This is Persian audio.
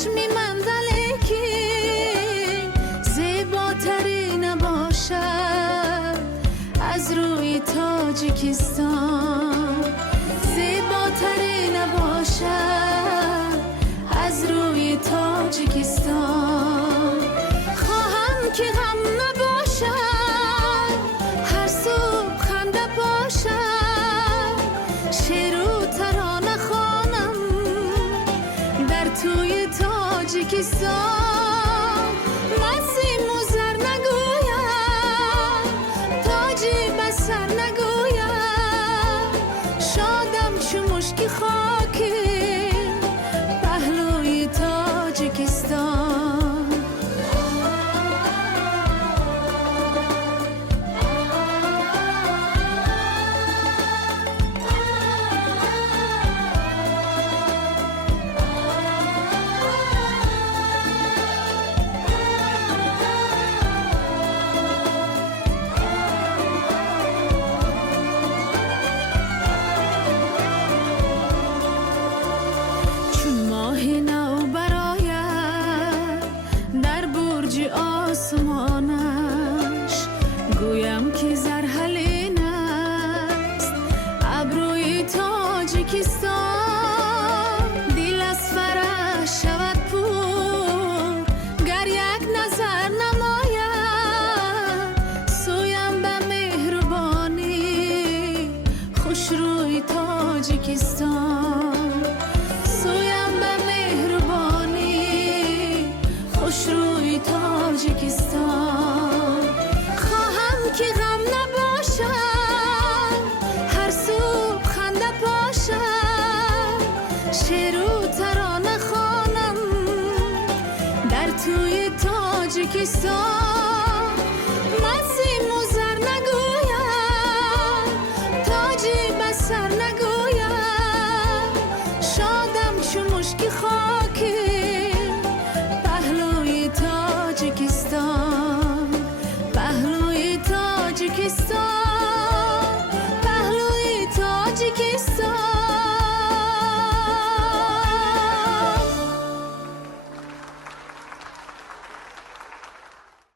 چشمی منزله که زیباتری نباشد از روی تاجیکستان، زیباتری نباشد از روی تاجیکستان. خواهم که غم نباشد، هر صبح خنده باشد، شعر و ترانه خوانم در توی تاجیکستان. مسیم و زر نگویم، تاجی به سر نگویم، شادم چو مشک خاکی پهلوی تاجیکستان. آسمانش گویم که زرحلین است ابروی تاجیکستان. دل از فرش شود پور گر یک نظر نماید سویم به مهربانی خوش روی تاجیکستان. سویم به مهربانی خوش روی تاجیکستان. خواهم که غم نباشد، هر صبح خنده باشد، شعر و ترانه خوانم در توی تاجیکستان.